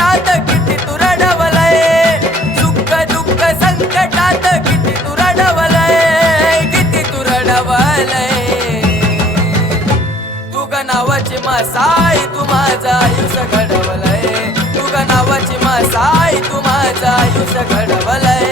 संकटात किती तू रडवलंय, सुख दुःख संकटात किती तू रडवलंय, किती तू रडवलंय. तुझ्या नावाची मासाई तू माझं आयुष्य घडवलंय, तुझ्या नावाची मासाई तू माझं आयुष्य घडवलंय.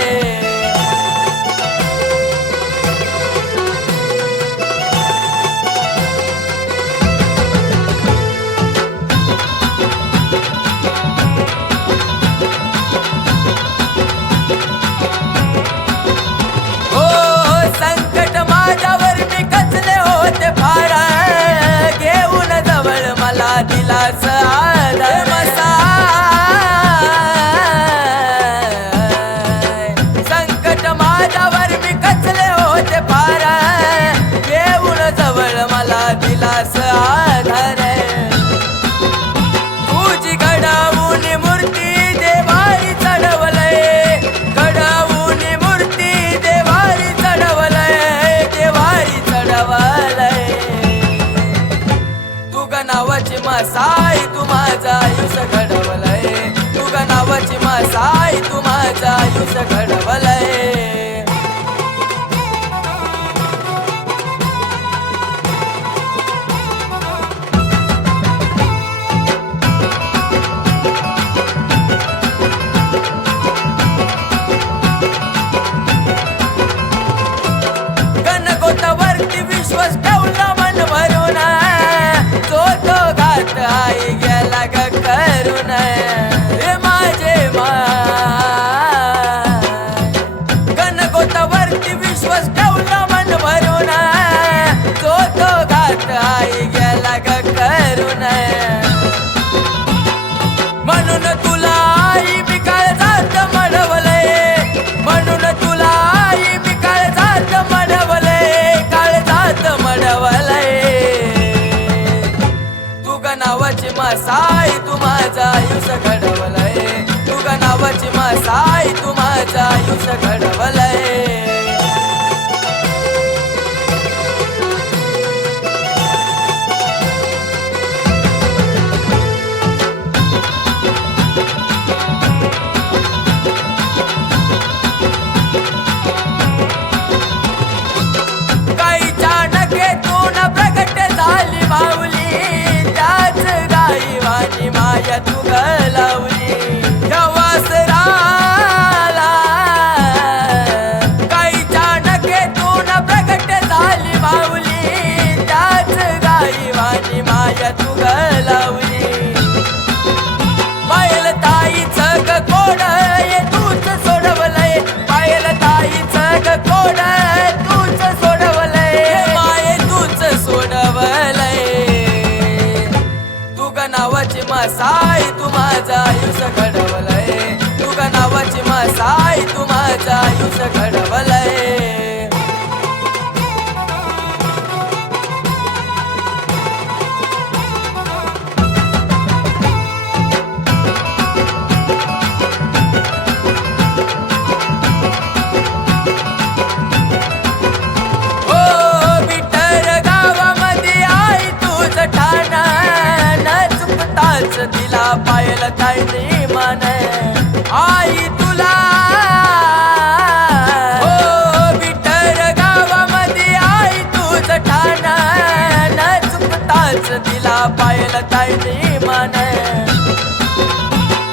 संकट माझ्यावर मी कचले होते फार, घेऊन जवळ मला दिलास आधार. संकट माझ्यावर मी कचले होते फार, घेऊन जवळ मला दिलास आधार. तुझी घडवून मूर्ती देवारी चढवलंय, घडवून मूर्ती देवारी चढवलंय, देवारी चढवलंय. तुझ्या नावाची मासाई तू माझं आयुष्य घडवलंय, तुझ्या नावाची मासाई तू माझं आयुष्य घडवलंय. गणगोतावरती विश्वास ठेवला मन भरून, तो तो घात आई गेला ग करून. हे माझे गणगोतावरती विश्वास ठेवला मन भरून, तो तो घात आई गेला ग करून. म्हणून तुला आई मी काळजात मडवलंय, म्हणून तुला आई मी काळजात मडवलंय, काळजात मडवलंय. तुझ्या नावाची मासाई तू माझं आयुष्य घडवलंय, तुझ्या नावाची मासाई तू माझं आयुष्य घडवलंय. गाईच्या नखेतून प्रगट झाली माऊली, त्याच गाईवानी माया तू गलावली. या वासराला गाईच्या नखेतून प्रगट झाली माऊली, त्याच गाईवानी माया तू गलावली. पायल ताईचं ग कोड ये तूच सोडवलंय, पायल ताईचं ग कोड तूच सोडवलंय, माये तूच सोडवलंय. तुझ्या नावाची मासाई तू माझं आयुष्य घडवलंय, तुझ्या नावाची मासाई तू माझं आयुष्य घडवलंय. तिला पायल ताईने मान आई तुला. विठ्ठल गावामध्ये आई तुझ ठाण, न चुकताच तिला पायल ताईने मान.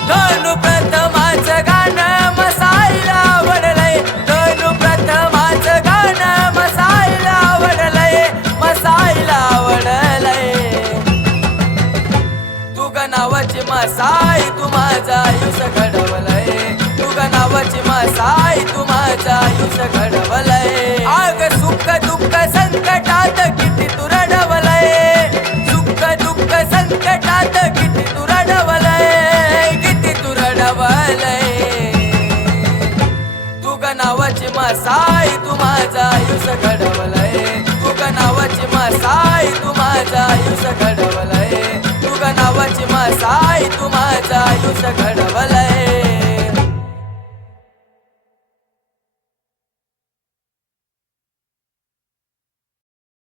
धनु प्रथमाचं गाणं मसाईला आवडलंय, धनु प्रथमाचं गाणं मसाईला आवडलंय, मसाईला आवडलंय. तुझ्या नावाची मासाई तू माझं आयुष्य घडवलंय, तुझ्या नावाची मासाई तू माझं आयुष्य घडवलंय. आग सुख दुःख संकटात किती तू रडवलंय, सुख दुःख संकटात किती तू रडवलंय, किती तू रडवलंय. तुझ्या नावाची मासाई तू माझं आयुष्य घडवलंय, तुझ्या नावाची मासाई तू माझं आयुष्य घडवलंय, तुझ्या नावाची मासाई तू माझं आयुष्य घडवलंय.